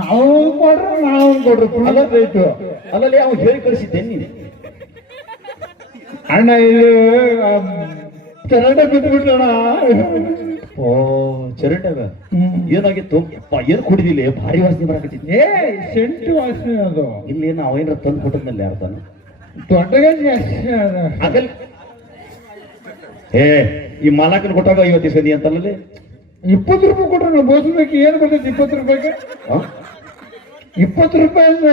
ನಾವು ಕೊಡ್ರಿ ನಾವು ಕೊಡ್ರಿ. ಆಯ್ತು. ಅಲ್ಲಲ್ಲಿ ಅವ್ನು ಹೇಳಿ ಕಳಿಸಿದ್ದೆ ನೀನು. ಅಣ್ಣ ಇದು ಚರಂಡ ಬಿಟ್ಬಿಟ್ಟಣ ಓ ಚರಂಡಾಗ ಏನಾಗಿತ್ತು? ಅಪ್ಪ ಏನ್ ಕುಡಿದಿಲ್ಲ? ಭಾರಿ ವಾಸನೆ ಬರಾಕತ್ತಿತ್ತು. ಏ ಸೆಂಟು ವಾಸನೆ ಅದು. ಇಲ್ಲಿ ನಾವು ಏನಾರ ತಂದು ಕೊಟ್ಟದ್ಮೇಲೆ ಯಾರ್ದಾನ ತಾನು? ದೊಡ್ಡ ಆಗಲ್ ಏ ಈ ಮಾಲಕನ ಕೊಟ್ಟಾಗ ಐವತ್ತು ಸದಿ ಅಂತಲ್ಲಲ್ಲಿ? ಇಪ್ಪತ್ತು ರೂಪಾಯಿ ಕೊಟ್ರೆ ನಾವು ಬೋಸ್ಬೇಕು ಏನು ಬರ್ತೈತಿ ಇಪ್ಪತ್ತು ರೂಪಾಯಿಗೆ? ಇಪ್ಪತ್ತು ರೂಪಾಯಿ ಅಂದ್ರೆ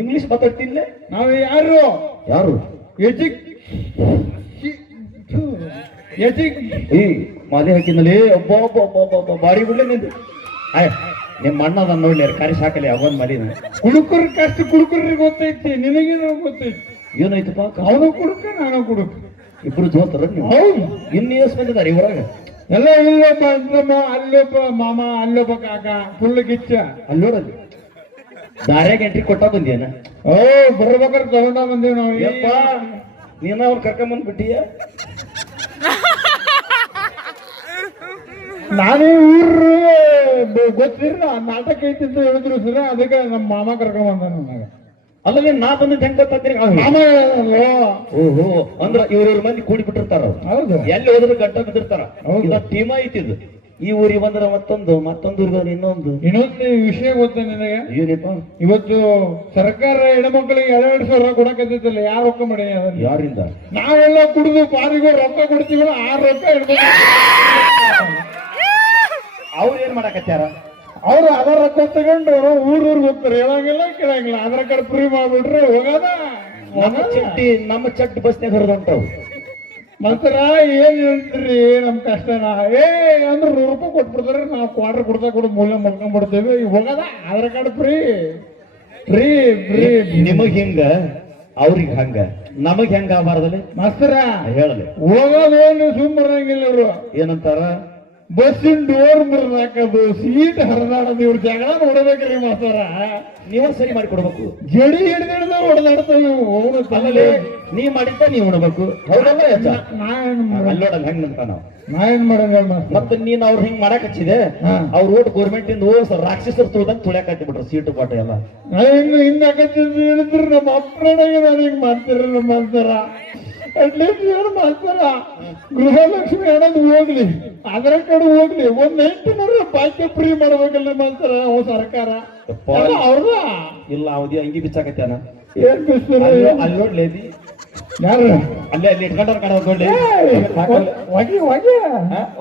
ಇಂಗ್ಲಿಷ್ ಮಾತಾಡ್ತಿಲ್ಲ ನಾವು ಯಾರು? ಯಾರು? ಎಜಿಕ್ ಎಜಿಕ್ ಈ ಮಾಲೆ ಹಾಕಿನಲ್ಲಿ ಒಬ್ಬ ಒಬ್ಬ ಒಬ್ಬ ಒಬ್ಬ ಒಬ್ಬ ಬಾರಿ ಬಿಡ್ಲೆ ನಿಂದು. ಆಯ್ ನಿಮ್ಮ ಅಣ್ಣ ನಾನು ನೋಡ್ಲಿ ಕಾರಿ ಸಾಕಲಿ ಅವನ್ ಮಲಿನ ಕುಡುಕರ್ ಕಷ್ಟ ಕುಡುಕರಿಗೆ ಗೊತ್ತೈತಿ ನಿನಗೇನೋ ಗೊತ್ತೈತಿ. ಏನೈತಪ್ಪ ಅವನು ಕುಡುಕ ನಾನು ಕುಡುಕ. ಇಬ್ರು ಜೋತರ ನೀವು. ಹೌದು. ಇನ್ನು ಬಂದಿದ್ದಾರೆ ಇವರಾಗ. ಎಲ್ಲ ಇಲ್ಲೊಬ್ಬ ಅಂದ್ರಮ್ಮ ಅಲ್ಲೊಬ್ಬ ಮಾಮ ಅಲ್ಲೊಬ್ಬ ಕಾಕ ಫುಲ್ ಗಿಚ್ಚ. ಅಲ್ಲೂರಲ್ಲಿ. ದಾರ್ಯಾಗ ಎಂಟ್ರಿ ಕೊಟ್ಟ ಬಂದಿಯನ? ಓ ಬರ್ಬೇಕಾದ್ರೆ ತಗೊಂಡ ಬಂದೇವ್ ನಾವು. ಯಪ್ಪ ನೀನ ಅವ್ರು ಕರ್ಕೊಂಬಂದ್ ಬಿಟ್ಟಿಯ? ನಾನೇ ಊರು ಗೊತ್ತಿರ ನಾಟಕ ಐತಿ ಅಂತ ಹೇಳಿದ್ರು ಸರ ಅದಕ್ಕೆ ನಮ್ಮ ಮಾಮ ಕರ್ಕೊಂಡ್ ಬಂದ ನನಗ ಅಲ್ಲಲ್ಲಿ ನಾ ಬಂದಿದ್ದು ಹೆಂಗ್ ಗೊತ್ತಾಗ್ತೀರಿ. ಓಹೋ ಅಂದ್ರ ಇವ್ರ ಮಂದಿ ಕೂಡಿ ಬಿಟ್ಟಿರ್ತಾರ ಹೌದು. ಎಲ್ಲಿ ಹೋದ್ರು ಗಂಟ ಬಿದ್ದಿರ್ತಾರ. ಇದ ಟೀಮ ಐತಿದ್. ಈ ಊರಿಗೆ ಬಂದ್ರ ಮತ್ತೊಂದು ಮತ್ತೊಂದು ಊರಿಗೆ ಇನ್ನೊಂದು. ಇನ್ನೊಂದು ವಿಷಯ ಗೊತ್ತ ನಿನಗೆ? ಏನಪ್ಪ? ಇವತ್ತು ಸರ್ಕಾರ ಹೆಣ್ಮಕ್ಳಿಗೆ ಎರಡೆರಡು ಸಾವಿರ ಕೊಡಕತ್ತೈತಲ್ಲ ಯಾರ ರೊಕ್ಕ ಮಾಡಿ ಅದನ್ನ? ಯಾರಿಂದ? ನಾವೆಲ್ಲ ಕುಡಿದು ಬಾರಿಗೂ ರೊಕ್ಕ ಕೊಡ್ತೀವಲ್ಲ ಆ ರೊಕ್ಕ ಹೆಣ್ಮಕ್ಳು ಅವ್ರು ಏನ್ ಮಾಡಕತ್ಯಾರ? ಅವ್ರು ಆಧಾರ್ ರೊಕ್ಕ ತಗೊಂಡು ಊರೂರ್ಗೆ ಹೋಗ್ತಾರೆ. ಹೇಳಂಗಿಲ್ಲ ಕೇಳಂಗಿಲ್ಲ. ಆಧಾರ್ ಕಾರ್ಡ್ ಫ್ರೀ ಮಾಡ್ಬಿಟ್ರೆ ಹೋಗದ? ನಮ್ಮ ಚಟ್ಟಿ ನಮ್ಮ ಚಟ್ಟಿ ಬಸ್ನಾಗ ಹರಿದಂಟವು ಮಾತ್ರ ಏನ್ ಹೇಳ್ತೀರಿ? ನಮ್ ಕಷ್ಟನ. ಏ ಅಂದ್ರೆ ನೂರು ರೂಪಾಯಿ ಕೊಟ್ಬಿಡ್ತಾರೆ. ನಾವು ಕ್ವಾರ್ಟರ್ ಕೊಡ್ತಾ ಕೊಡ ಮೂಲ ಮಲ್ಕೊಂಡ್ಬಿಡ್ತೇವೆ ಈಗ ಹೋಗದ? Aadhaar card free free free ನಿಮಗ್ ಹಿಂಗ? ಅವ್ರಿಗೆ ಹಂಗ? ನಮಗ್ ಹೆಂಗ ಆಗಬಾರ್ದಲ್ಲಿ ಮಾಸ್ತರ ಹೇಳಲಿ. ಹೋಗೋದೇನು ಸುಮ್ಮರಂಗಿಲ್ಲ ಅವರು ಏನಂತಾರ? ಬಸ್ಸಿನ ಡೋರ್ ಮುರಿದಾಕದು ಸೀಟ್ ಹರಿದಾಡೋದು ಇವ್ರ ಜಾಗ ನೋಡ್ಬೇಕ್ರಿ ಮಾತಾರ ನೀವು ಸರಿ ಮಾಡಿ ಕೊಡ್ಬೇಕು. ಜಡಿ ಹಿಡಿದ ಹೊಡೆದಾಡ್ತಾವ ನೀವು ಅವ್ನು ನೀ ಮಾಡಿದ್ದ ನೀ ಉಣಬೇಕು ಹೌದಲ್ಲ? ನಾ ಏನ್ ಮಾಡ- ಅಲ್ಲೋಡಲ್ಲ ಹೆಂಗ್ ಅಂತ ನಾವು. ನಾ ಏನ್ ಮಾಡಂಗ ಮಾಸ್ತರ? ಮತ್ತೆ ನೀನ್ ಅವ್ರ ಹಿಂಗ್ ಮಾಡಕ್ ಹಚ್ಚಿದೆ. ಅವ್ರ ಓಟ್ ಗೌರ್ಮೆಂಟ್ ಇಂದ ರಾಕ್ಷಸರ್ ರಾಕ್ಷಸರು ತುಳ್ದಂಗ್ ತುಳ್ಯಾಕ ಬಿಟ್ರು ಸೀಟು ಪಾಟ ಎಲ್ಲ. ನಾ ಇನ್ನು ಹಿಂದಾಕತ್ತಿದ್ದು ಹೇಳಿದ್ರು ನಮ್ಮ ಅಪ್ಪನಾಗ ನಾನು ಹಿಂಗ್ ಮಾಡ್ತೀರ ನಮ್ಮ ಅಂತಾರ ಅಟ್ಲೀಸ್ಟ್ ಏನು ಮಾಡ್ತಾರ ಗೃಹಲಕ್ಷ್ಮಿ ಹಣದ ಹೋಗ್ಲಿ. ಅದರ ಕಡೆ ಹೋಗ್ಲಿ. ಒಂದ್ ಎಂಟುನೂರು ಬಾಕಿ ಫ್ರೀ ಮಾಡ್ಬೇಕಲ್ಲ ಮಾಡ್ತಾರ ಅವ್ ಸರ್ಕಾರ. ಅವ್ರದ? ಇಲ್ಲ ಅವಧಿ ಅಂಗಿ ಬಿಚ್ಚಾಕತ್ಯಾನ ಏನ್ ಬಿಸ್ತಾರ ಅಲ್ಲಿ ನೋಡ್ಲೇದಿ ಯಾರು? ಅಲ್ಲೇ ಅಲ್ಲಿ ಇಟ್ಕೊಂಡವ್ರ ಕಡೆ ಹೋಗ್ಲಿ ಹೊಗೆ ಹೊಗೆ.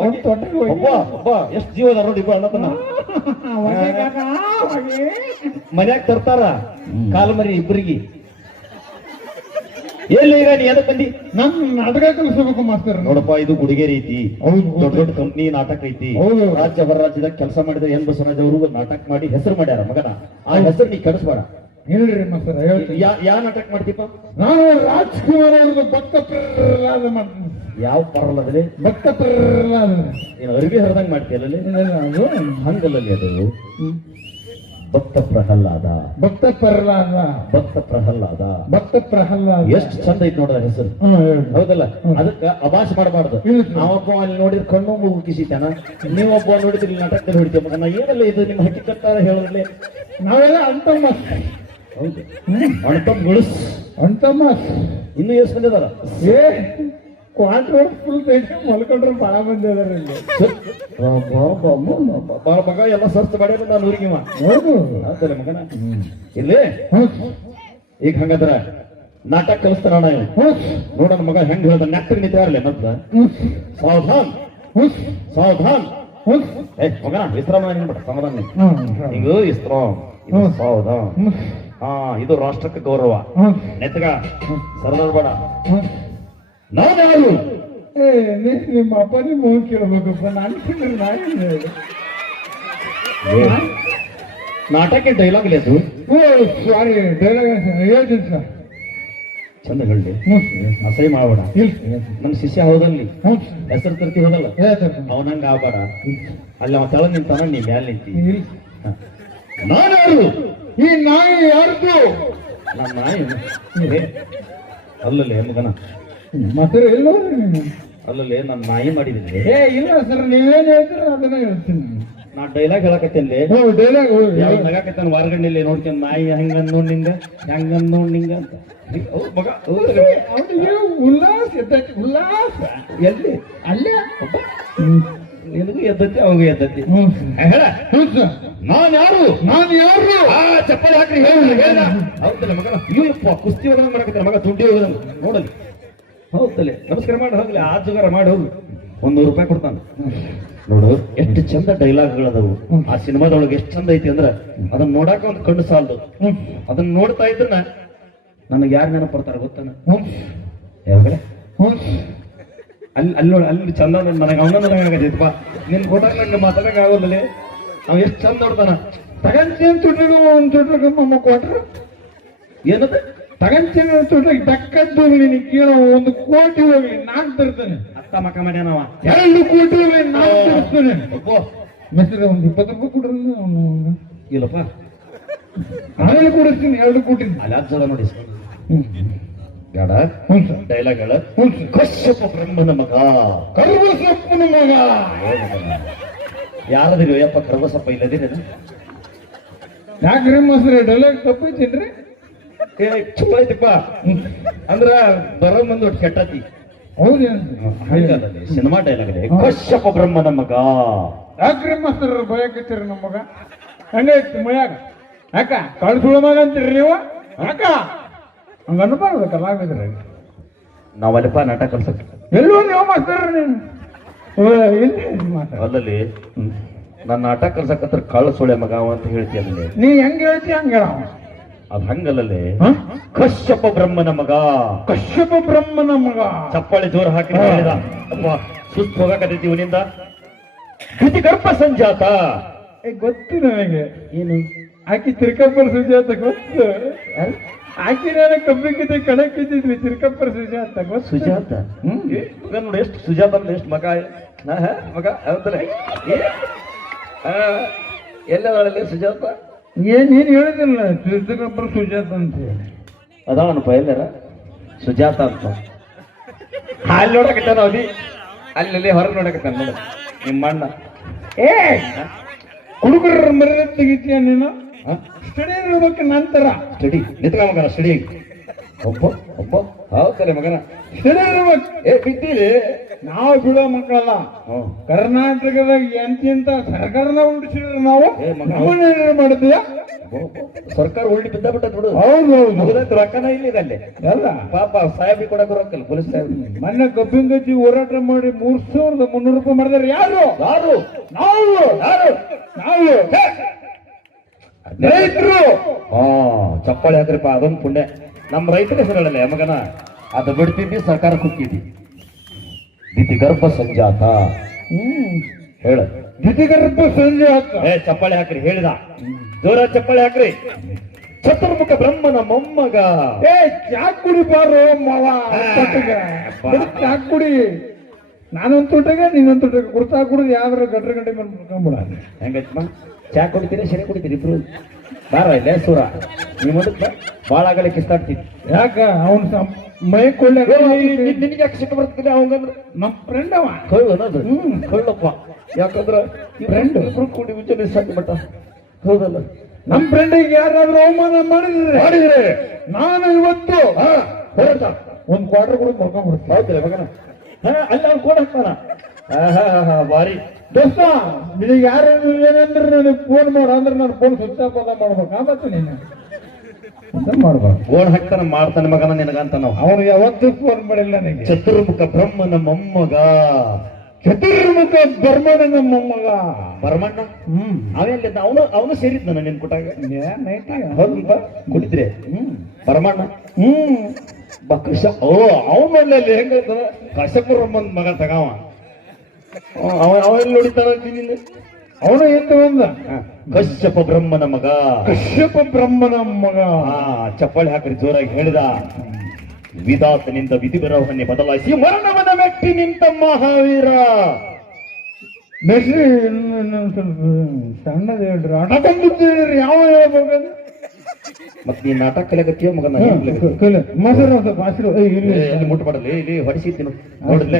ಒಂದ್ ತೊಟ್ಟಿಗೆ ಒಬ್ಬ ಒಬ್ಬ ಎಷ್ಟ್ ಜೀವದ ನೋಡಿ ಅಣ್ಣಪ್ಪನ. ಮನ್ಯಾಗ ತರ್ತಾರ. ಕಾಲು ಮರಿ ಇಬ್ಬರಿಗೆ ಎಲ್ಲಿ ನೀ ಎದಕ್ ಬಂದಿ? ನಮ್ ನಾಟಕ ಕಲಿಸ್ಬೇಕು ಮಾಸ್ತರ್. ನೋಡಪ್ಪ ಇದು ಗುಡಿಗೆ ರೀತಿ ಹೌದು ದೊಡ್ಡ ದೊಡ್ಡ ಕಂಪ್ನಿ ನಾಟಕ ಐತಿ. ಹೌದು. ರಾಜ್ಯ ಬರ ರಾಜ್ಯದ ಕೆಲಸ ಮಾಡಿದ ಎನ್ ಬಸವರಾಜ್ ಅವರು ನಾಟಕ ಮಾಡಿ ಹೆಸರು ಮಾಡ್ಯಾರ ಮಗನ. ಆ ಹೆಸರು ನೀ ಕೆಡಿಸ್ಬೇಡ. ಹೇಳ್ರಿ ಮಾಸ್ತರ್ ಯಾವ ನಾಟಕ ಮಾಡ್ತೀಪ ನಾನು ರಾಜ್ಕುಮಾರ್ ಅವ್ರದ್ದು ಭಕ್ತ ಪ್ರಹ್ಲಾದ ಮಾಡ್ತೀನಿ ಯಾವ ಪರಲ್ಲದಲ್ಲಿ ಭಕ್ತ ಪ್ರಹ್ಲಾದ. ನೀನು ಅರಿವಿ ಹರಿದಂಗ್ ಮಾಡ್ತೀಯಲ್ಲ ಹಂಗಲ್ಲಲ್ಲಿ ಅದು. ಭಕ್ತ ಪ್ರಹ್ಲಾದ ಭಕ್ತ ಪ್ರಹ್ಲಾದ ಭಕ್ತ ಪ್ರಹ್ಲಾದ ಭಕ್ತ ಪ್ರಹ್ಲಾದ ಎಷ್ಟು ಚಂದ ಐತಿ ನೋಡ್ರ ಹೆಸರು. ಹೌದಲ್ಲ? ಅದಕ್ಕ ಅಭಾಷ ಮಾಡಬಾರ್ದು. ನಾವೊಬ್ಬ ಅಲ್ಲಿ ನೋಡಿದ್ರೆ ಕಣ್ಣು ಮೂಗು ಕಿಸಿತಾನ. ನೀವೊಬ್ಬ ನೋಡಿದ್ರಿ ಇಲ್ಲಿ ನಾಟಕದಲ್ಲಿ ಹೊಡಿತೀವಿ ನಾ ಏನಲ್ಲ ಇದು ನಿಮ್ಮ ಹಕ್ಕಿಕತ್ತಾರ ಹೇಳಿದ್ರೆ ನಾವೆಲ್ಲ ಅಂತಮ್ಮ ಹೌದು. ಅಂತಮ್ಮ ಗುಳಸ್ ಅಂತಮ್ಮ ಇನ್ನು ಎಷ್ಟು ಬಂದಿದಾರ ಏ ಕ್ವಾರ್ಟರ್ ಫುಲ್ ತೆಗೆ ಮಲ್ಕೊಂಡ್ರೆ ಬಹಳ ಮಂದಿ ಅದಾರ ಇಲ್ಲಿ ಬಾ ಮಗ ಎಲ್ಲ ಸರ್ಚ್ ಮಾಡಿ ನಾನು ಊರಿಗೆ. ಹೌದು ಹೌದಲ್ಲ ಮಗನ ಇಲ್ಲಿ. ಈಗ ಹಂಗದ್ರ ನಾಟಕ. ಹ್ಮ್. ನೋಡೋಣ ಮಗ ಹೆಂಗ್ ಹೇಳ್ದ ನೆಟ್ಟಗೆ ನಿಂತಾರಲ್ಲ ಮೊದ್ಲ ಹ್ಮ್. ಸಾವಧಾನ್. ಸಾವಧಾನ್. ಏ ಮಗನ ವಿಶ್ರಾಮ ನಿನ್ಬಿಡ ಸಮಾಧಾನ. ಹಿಂಗ ವಿಶ್ರಾಮ್ ಇದು. ಸಾವಧಾನ್. ಹಾ ಇದು ರಾಷ್ಟ್ರಕ್ಕೆ ಗೌರವ. ನೆತ್ತಗ ಸರದಾರ್ ಬೇಡ ಹ್ಮ್. ನಾವು ಏ ನಿಮ್ಮ ಅಪ್ಪ ನಿಮ್ಮ ಅವ್ನ್ ಕೇಳ್ಬೇಕಪ್ಪ ನಾನು ಕೇಳಿದ್ರೆ ನಾನು ಹೇಳಿ? ನಾಟಕ ಡೈಲಾಗ್ ಇಲ್ಲ ಅದು ಓ ಸಾರಿ ಡೈಲಾಗ್ ಹೇಳ್ತೀನಿ ಸರ್. ಚಂದ ಹೇಳಿ ಅಸಹ್ಯ ಮಾಡಬೇಡ. ನಮ್ಮ ಶಿಷ್ಯ ಹೌದಲ್ಲಿ. ಹ್ಞೂ ಹೆಸರು ತರ್ತಿ ಹೋದಲ್ಲ. ಅವನಂಗ ಆಗಬೇಡ. ಅಲ್ಲಿ ಅವ ತಳ ನಿಂತಾನ ನೀ ಮ್ಯಾಲ ನಿಂತಿ. ಇಲ್ಲ ನಾನು ಯಾರು ಈ ನಾಯಿ ಯಾರ್ದು? ನನ್ನ ನಾಯಿ. ಅಲ್ಲಲ್ಲಿ ಮಗನ. ಮತ್ತೆ ಇಲ್ಲ ನೀನು? ಅಲ್ಲಲ್ಲಿ ನಾನು ನಾಯಿ ಮಾಡಿದ್ದೀನಿ. ಏ ಇಲ್ಲ ಸರ್ ನೀವೇನ್ ಹೇಳ್ತೀರ ಅದನ್ನ ಹೇಳ್ತೀನಿ. ನಾ ಡೈಲಾಗ್ ಹೇಳಕತ್ತೇನ್ಲಿ? ಹೋ ಡೈಲಾಗ್ ಯಾವ ನಗಾಕತ್ತಾನ ವಾರಗಣ್ಣಲ್ಲಿ ನೋಡ್ತೀನಿ ನಾಯಿ ಹೆಂಗ್ ನೋಡ್ ನಿಂಗ ಹೆಂಗ್ ನೋಡ್ ನಿಂಗ ಅಂತ ಮಗ ಅವನಿಗೆ ಉಲ್ಲಾಸ ಎದ್ದೈತಿ ಉಲ್ಲಾಸ. ಎಲ್ಲಿ? ಅಲ್ಲೇ? ನಿನಗೂ ಎದ್ದತಿ ಅವಾಗ ಎದ್ದತಿ. ಹೇಳ. ನಾನ್ ಯಾರು? ನಾನು ಯಾರು? ಆ ಚಪ್ಪಲಿ ಹಾಕ್ರಿ ಹೇಳ ಹೌದಲ್ಲ ಮಗನ ಇವಪ್ಪ ಕುಸ್ತಿ ಹೋಗೋದಂಗ್ ಮಾಡಕತ್ತ ಮಗ ದುಡ್ಡಿ ಹೋಗೋದಂಗ್ ನೋಡಲಿ ಹೌದಲ್ಲ ನಮಸ್ಕಾರ ಮಾಡಿ, ಹೋಗ್ಲಿ. ಆ ಜುಗಾರ ಮಾಡಿ, ಹೋಗ್ಲಿ. ಒಂದ್ ನೂರು ರೂಪಾಯಿ ಕೊಡ್ತಾನೆ. ನೋಡು, ಎಷ್ಟು ಚಂದ ಡೈಲಾಗ್ಗಳದವು ಆ ಸಿನಿಮಾದೊಳಗೆ ಎಷ್ಟು ಚಂದ ಐತಿ ಅಂದ್ರ ಅದನ್ನ ನೋಡಾಕ ಒಂದು ಕಣ್ಣು ಸಾಲದು. ಅದನ್ನ ನೋಡ್ತಾ ಇದ್ರ ನನಗೆ ಯಾರು ನೆನಪು ಬರ್ತಾರ ಗೊತ್ತಾನ? ಯಾವಾಗಲೇ ಹ್ಮ್ ಅಲ್ಲಿ ಅಲ್ಲಿ ನೋಡಿ, ಅಲ್ಲಿ ಚಂದ ನನಗೆ ಅವನ ನನಗಾಗತ್ತೈತಪ್ಪ ನಿನ್ ಕೊಟ್ಟಾಗ ನಂಗೆ ಮಾತಾಡಕ್ ಆಗೋದಲ್ಲಿ. ಅವ ಎಷ್ಟು ಚಂದ ನೋಡ್ತಾನ? ತಗಂತೇನ್ ತುಟ್ಟಾಗ ಒಂದ್ ತುಟ್ಟಾಗ ನಮ್ಮ ಕೊಟ್ರು ಏನದ? ತಗಂತೇನ್ ತಕ್ಕದ್ದು ನೀನು ಕೇಳೋ ಒಂದು ಕೋಟಿ ಹೋಗ್ಲಿ ನಾನ್ ತರ್ತೇನೆ. ಅತ್ತ ಮಕ ಮಾಡ್ಯಾನವ ಎರಡು ಕೋಟಿ ಹೋಗ್ಲಿ ನಾನ್ ತರ್ತೇನೆ. ಒಪ್ಪೋ ಒಂದು ಇಪ್ಪತ್ತು ರೂಪಾಯಿ ಕೊಡ್ರಿ ಇಲ್ಲಪ್ಪ. ಆಮೇಲೆ ಕೊಡಿಸ್ತೀನಿ ಎರಡು ಕೋಟಿ. ಅಲ್ಲಿ ಅಜ್ಜದ ನೋಡಿ. ಸರ್. ಬೇಡ ಡೈಲಾಗ್ ಹೇಳ ಕಶ್ಯಪ ಬ್ರಹ್ಮನ ಮಗ. ಕರ್ವಸಪ್ಪನ ಮಗ. ಯಾರದಿರಿ ಯಪ್ಪ ಕರ್ಬಸಪ್ಪ ಇಲ್ಲದಿರೇನು? ಯಾಕ್ರಿ ಮಾಸ್ತ್ರ ಡೈಲಾಗ್ ತಪ್ಪೈತೇನ್ರಿ? ಏ ಚಲೋ ಐತಿಪ್ಪ ಅಂದ್ರ ಬರೋ ಮುಂದೆ ಒಟ್ಟು ಕೆಟ್ಟತಿ. ಹಂಗದಲ್ಲಿ ಸಿನಿಮಾ ಡೈಲಾಗ್ ಇದೆ ಕಶ್ಯಪ ಬ್ರಹ್ಮನ ಮಗ. ಯಾಕ್ರಿ ಮಾಸ್ತರ್ ಭಯಕತ್ತೀರಿ ನಮ್ಮ ಮಗ? ಹಂಗೈತಿ ಮಯಾಗ ಯಾಕ? ಕಳ್ಸುಳ ಮಗ ಅಂತೀರಿ ನೀವು? ಯಾಕ? ಹಂಗ ಅನ್ಬಾರ್ದು ಕಲಾವಿದ್ರಿ ನಾವಲ್ಲಪ್ಪ ನಾಟಕ ಕಲ್ಸಕ್. ಎಲ್ಲೂ ನೀವು ಮಾಸ್ತರ್ ನೀನು? ಅಲ್ಲಲ್ಲಿ ನನ್ನ ನಾಟಕ ಕಲ್ಸಕತ್ರ ಕಳ್ಳ ಸುಳೆ ಮಗ ಅಂತ ಹೇಳ್ತೀನಿ ನೀ ಹೆಂಗ್ ಹೇಳ್ತಿ ಹಂಗ ಹೇಳ. ಅದ್ ಹಂಗಲ್ಲಲ್ಲಿ ಕಶ್ಯಪ ಬ್ರಹ್ಮನ ಮಗ. ಕಶ್ಯಪ ಬ್ರಹ್ಮನ ಮಗ. ಚಪ್ಪಾಳಿ ಜೋರು ಹಾಕಿ ಹೇಳಿದ ಅಪ್ಪ ಸುಸ್ತು ಹೋಗಕತ್ತೈತಿ ಇವನಿಂದ. ಕೃತಿ ಗರ್ಭ ಸಂಜಾತ. ಏ, ಗೊತ್ತು ನನಗೆ. ಏನು? ಆಕಿ ತಿರ್ಕಪ್ಪರ ಸುಜಾತ ಗೊತ್ತು. ಆಕಿ ನಾನು ಕಬ್ಬಿಕ್ಕಿದ್ದೆ ಕಣಕ್ಕಿದ್ದಿದ್ವಿ ತಿರ್ಕಪ್ಪರ ಸುಜಾತ ಗೊತ್ತು. ಸುಜಾತ? ಹ್ಮ್. ನೋಡಿ ಎಷ್ಟು ಸುಜಾತ ಅಂದ್ರೆ ಎಷ್ಟು ಮಗ. ನಾ ಹ? ಮಗ ಹೌದಲ್ಲ ಎಲ್ಲದರಲ್ಲಿ ಸುಜಾತ? ಏನ್ ಏನ್ ಹೇಳಿದಿಲ್ಲ ತಿರ್ಕಪ್ಪರ ಸುಜಾತ ಅಂತ ಹೇಳಿ. ಅದಾವನಪ್ಪ ಪೈಲರ? ಸುಜಾತ ಅಂತ. ಅಲ್ಲಿ ನೋಡಕತ್ತಾನ ಅವಧಿ ಅಲ್ಲಿ ಹೊರಗೆ ನೋಡಕತ್ತಾನ ನೋಡ. ನಿಮ್ಮ ಅಣ್ಣ. ಏ! ಹುಡುಗರ ಮರದ ತೆಗಿತೀಯ ನೀನು? ಸ್ಟಡಿ ಇರ್ಬೇಕು ನಂತರ. ಸ್ಟಡಿ? ನಿಂತ್ಕ ಮಗನ ಸ್ಟಡಿ. ಒಬ್ಬ ಒಬ್ಬ. ಹೌದಲ್ಲ ಮಗನ. ಸ್ಟಡಿ ಇರ್ಬೇಕು ಏ ಬಿದ್ದೀರಿ. ನಾವು ಬಿಡೋ ಮಕ್ಕಳಲ್ಲ. ಕರ್ನಾಟಕದಾಗ ಎಂತಿಂತ ಸರ್ಕಾರನ ಉಂಟಿಸಿದ್ರೆ ನಾವು. ಮಾಡಿದ್ಯಾ? ಸರ್ಕಾರ ಉಳ್ಳಿ ಬಿದ್ದ ಬಿಟ್ಟ ಬಿಡು. ಹೌದು ಹೌದು ರೊಕ್ಕನ ಇಲ್ಲಿದೆ ಅಲ್ಲಿ. ಎಲ್ಲ ಪಾಪ ಸಾಹೇಬಿ ಕೊಡಕ್ ರೊಕ್ಕಲ್ಲ ಪೊಲೀಸ್ ಸಾಹೇಬ್. ಮೊನ್ನೆ ಕಬ್ಬಿನ ಗಜ್ಜಿ ಹೋರಾಟ ಮಾಡಿ ಮೂರ್ ಸಾವಿರದ ಮುನ್ನೂರು ರೂಪಾಯಿ ಮಾಡಿದಾರೆ. ಯಾರು? ಯಾರು? ನಾವು. ಯಾರು? ನಾವು. ರೈತರು. ಹಾ ಚಪ್ಪಾಳಿ ಹಾಕ್ರಿಪ್ಪ ಅದೊಂದು ಪುಣ್ಯ. ನಮ್ಮ ರೈತರ ಹೆಸರಲ್ಲ ಮಗನ. ಅದು ಬಿಡ್ತಿದ್ದಿ ಸರ್ಕಾರ ಕುಕ್ಕಿದ್ದಿ ದಿತಿ ಗರ್ಭ ಸಂಜಾತ. ಹ್ಮ್. ಹೇಳ. ದ್ವಿತೀಗರ್ಭ ಸಂಜಾತ. ಆತ ಏ ಚಪ್ಪಾಳಿ ಹಾಕ್ರಿ ಹೇಳಿದ. ಜೋರ ಚಪ್ಪಾಳೆ ಹಾಕ್ರಿ. ಚತುರ್ಮುಖ ಬ್ರಹ್ಮನ ಮೊಮ್ಮಗ. ಏ ಚಾಕುಡಿ ಬಾರೋ ಮಾವ ಆ, ತೊಟ್ಟಿಗೆ. ಅಪ್ಪ. ಬಿಡು ಚಾ ಕುಡಿ. ನಾನೊಂದ್ ತೊಟ್ಟಿಗೆ ನೀನೊಂದ್ ತೊಟ್ಟಿಗೆ. ಕುಡ್ತಾ ಕುಡಿದು ಯಾವ್ದಾರ ಗಟ್ರ ಗಂಟೆ ಮೇಲೆ ಮುಡ್ಕೊಂಬಿಡ ಹೆಂಗೈತಮ್ಮ ಚಾ ಕುಡಿತೀರಿ ಶನಿ ಕುಡಿತೀರಿ ಇಬ್ರು? ಬಾರ ಇಲ್ಲೇ ಸೂರ. ನೀವು ಮುಂದಕ್ಕೆ ಬಾ. ಭಾಳ ಇಷ್ಟ ಆಗ್ತಿತ್ತು ಯಾಕ? ಅವನ್ ಮೈ ಕೊಳ್ಳೆ ನಿನಗೆ ಯಾಕೆ ಸಿಟ್ಟು ಬರ್ತಿಲ್ಲ ಅವಂಗಂದ್ರೆ ನಮ್ಮ ಫ್ರೆಂಡ್ ಅವ. ಕಳ್ಳು ಅನ್ನೋದು ಹ್ಮ್. ಕಳ್ಳಪ್ಪ. ಯಾಕಂದ್ರ Friend. ಇಬ್ರು ಕೂಡಿ ಮುಂಚೆ ಸಾಕಿ ಮಟ್ಟ. ಹೌದಲ್ಲ? ನಮ್ ಫ್ರೆಂಡಿಗೆ ಯಾರಾದ್ರೂ ಅವಮಾನ ಮಾಡಿದ್ರೆ? ಮಾಡಿದ್ರೆ. ನಾನು ಇವತ್ತು ಹಾ. ಹೊರಟ ಒಂದು ಕ್ವಾರ್ಟರ್ ಕೂಡ ಮುಡ್ಕೊಂಡ್ಬಿಡ್ತೀನಿ ಹೌದಿಲ್ಲ ಮಗನ. ಹಾ ಅಲ್ಲಿ ಅವ್ನು ಕೂಡ ಬಾರಿ. ದೋಸ್ತ ನಿನಗೆ ಯಾರು ಏನಂದ್ರೆ ನನಗೆ ಫೋನ್ ಮಾಡು. ಅಂದ್ರೆ ನಾನು ಫೋನ್ ಸ್ವಿಚ್ ಆಫ್ ಅದ ಮಾಡ್ಬೇಕು. ಮತ್ತೆ ನೀನು. ಮಾಡ್ಬಾರ್ದು? ಹಕ್ಕನ ಹಾಕ್ತಾನ ಮಾಡ್ತಾನೆ ಮಗನ ನಿನಗಂತ ನಾವು. ಅವನು ಯಾವತ್ತೂ ಫೋನ್ ಮಾಡಿಲ್ಲ ನನಗೆ. ಚತುರ್ಮುಖ ಬ್ರಹ್ಮನ ಮೊಮ್ಮಗ. ಚತುರ್ಮುಖ ಬರ್ಮಣ ನಮ್ಮ ಪರಮಣ್ಣ ಹ್ಮ್. ಅವೆಲ್ಲ ಅವನು ಅವನು ಸೇರಿದ್ನ ನನ್ನ ನಿನ್ ಕುಟಾಗ? ಕುಡಿದ್ರೆ ಹ್ಮ್. ಪರಮಣ್ಣ ಹ್ಮ್. ಬ ಕೃಷ. ಓ ಅವನಲ್ಲಿ ಹೆಂಗ ಕಶಪುರಮ್ಮನ್ ಮಗ ತಗಾವ. ಅವ ಅವೆಲ್ಲ ನೋಡಿತಾನ ನೀನು? ಅವನು ಎತ್ತ ಬಂದ ಕಶ್ಯಪ ಬ್ರಹ್ಮನ ಮಗ. ಕಶ್ಯಪ ಬ್ರಹ್ಮನ ಮಗ. ಆ ಚಪ್ಪಾಳಿ ಹಾಕಿ ಜೋರಾಗಿ ಹೇಳಿದ. ವಿದಾಸನಿಂದ ವಿಧಿ ಬರವನ್ನೇ ಬದಲಾಯಿಸಿ ಮರಣವನ ಮೆಟ್ಟಿ ನಿಂತ ಮಹಾವೀರ. ಮೆಸ್ರಿ ಸಣ್ಣದ ಹೇಳ್ರಿ. ಹಠ ಬಂದಿದ್ದು ಹೇಳ್ರಿ ಯಾವ ಹೇಳ್ಬೇಕಂದ್ರೆ ಮತ್ ನೀನ್ ನಾಟಕ ಕಲಿಯಕತ್ತೀಯ ಮಗನ? ಮೊಸರು ಏ, ಇಲ್ಲಿ. ಮಾಡಲ್ಲ ಇಲ್ಲಿ ಹೊಡಿಸಿದ್ದೀನಿ ನೋಡಿದ್ಲೆ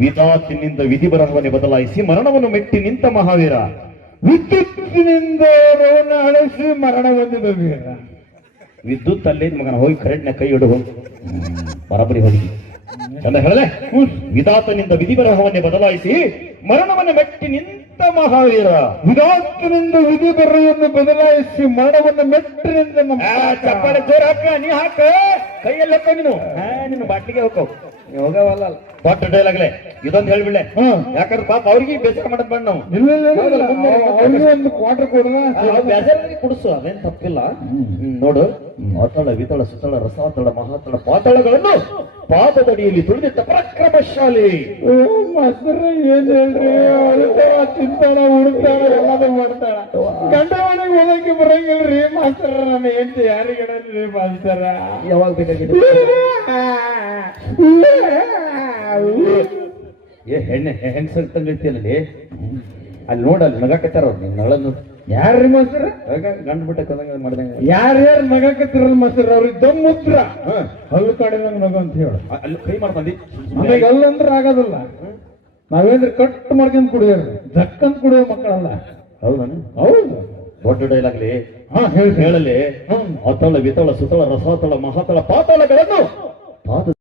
ವಿಧಾತಿನಿಂದ ವಿಧಿ ಬರಹವನ್ನೇ ಬದಲಾಯಿಸಿ ಮರಣವನ್ನು ಮೆಟ್ಟಿ ನಿಂತ ಮಹಾವೀರ. ವಿದ್ಯುತ್ತಿನಿಂದ ಅಳಿಸಿ ಮರಣ ಹೊಂದಿದ ವೀರ ವಿದ್ಯುತ್ ಅಲ್ಲೇ ಮಗನ ಹೋಗಿ ಕರೆಂಟ್ನ ಕೈ ಹಿಡು ಹೋಗಿ. ಬರಬರಿ ಹೋಗಿ. ಚಂದ ಹೇಳಲೆ? ವಿಧಾತನಿಂದ ವಿಧಿ ಬರಹವನ್ನೇ ಬದಲಾಯಿಸಿ ಮರಣವನ್ನು ಮೆಟ್ಟಿ ನಿಂತ ಮಹಾವೀರ. ವಿಧಾತನಿಂದ ವಿಧಿ ಬರಹವನ್ನು ಬದಲಾಯಿಸಿ ಮರಣವನ್ನು ಮೆಟ್ಟಿ ನಿಂತ ಚಪ್ಪಾಳೆ ಜೋರ್ ಹಾಕ ನೀ ಹಾಕ. ಕೈಯಲ್ಲಿ ಹಾಕ ನೀನು. ನಿನ್ನ ಬಾಟ್ಲಿಗೆ ಹೋಗೋ ಹೋಗವಲ್ಲ ಕೊಟ್ಟ ಡೈಲಾಗ್ಲೆ ಇದೊಂದು ಹೇಳ್ಬಿಡ್ಲೆ. ಹ್ಮ್. ಯಾಕಂದ್ರೆ ಪಾಪ ಅವ್ರಿಗೆ ಬೇಸರ ಮಾಡದ್ ಬೇಡ ನಾವು. ಇಲ್ಲ ಇಲ್ಲ, ಒಂದು ಕ್ವಾರ್ಟರ್ ಕೊಡುವ? ಬೇಸರರಿಗೆ ಕುಡಿಸು ಅದೇನ್ ತಪ್ಪಿಲ್ಲ. ಹ್ಮ್, ನೋಡು. ಮಾತಾಳ ವಿತಳ ಸುತಳ ರಸಾತಳ ಮಹಾತಳ ಪಾತಳಗಳನ್ನು ಪಾದದಡಿಯಲ್ಲಿ ತುಳಿದಿದ್ದ ಪರಾಕ್ರಮಶಾಲಿ. ಓ ಮಾಸ್ತರ ಏನ್ ಹೇಳ್ರಿ? ಅಳ್ತಾಳ ತಿಂತಾಳ ಉಡ್ತಾಳ ಎಲ್ಲದೂ ಮಾಡ್ತಾಳ ಗಂಡ ಮನೆಗೆ ಹೋಗಕ್ಕೆ ಬರಂಗಿಲ್ರಿ ಮಾಸ್ತರ ನನ್ನ ಹೆಂಡತಿ ಯಾರಿಗೆ ಇಡಲ್ರಿ ಮಾಸ್ತರ? ಯಾವಾಗ ಬೇಕಾಗಿದೆ ಏ ಹೆಣ್ಣೆ ಹೆಂಗಸರ್ ತಂಗೈತಿಯಲ್ಲಿ ಅಲ್ಲಿ ನೋಡಲ್ಲಿ ನಗಾಕತ್ತಾರ ಅವ್ರು ನಿನ್ನ ನಳನ್ನು. ಯಾರ್ರಿ ಮಾಸ್ತರ? ಗಂಡು ಬಿಟ್ಟ ಕದಂಗ ಮಾಡ್ದಂಗ ಯಾರ್ಯಾರು ನಗಾಕತ್ತಿರಲ್ಲ ಮಾಸ್ತರ? ಅವ್ರಿಗೆ ದಮ್ಮುತ್ರ. ಹಲ್ಲು ಕಾಡಿನ ನಗ ಅಂತ ಹೇಳು. ಅಲ್ಲಿ ಕೈ ಮಾಡ್ಬಂದಿ ನಮಗೆ ಅಲ್ಲಂದ್ರ ಆಗೋದಿಲ್ಲ. ನಾವೇಂದ್ರ ಕಟ್ ಮಾಡ್ಕೊಂಡ್ ಕುಡಿಯೋರು? ಜಕ್ಕಂತ ಕುಡಿಯೋ ಮಕ್ಕಳಲ್ಲ. ಹೌದನು ಹೌದು. ದೊಡ್ಡ ಡೈಲಾಗ್ಲಿ ಹಾ ಹೇಳಿ ಹೇಳಲಿ. ಅತಳ ವಿತಳ ಸುತಳ ರಸಾತಳ ಮಹಾತಳ ಪಾತಾಳಗಳನ್ನು ಪಾದ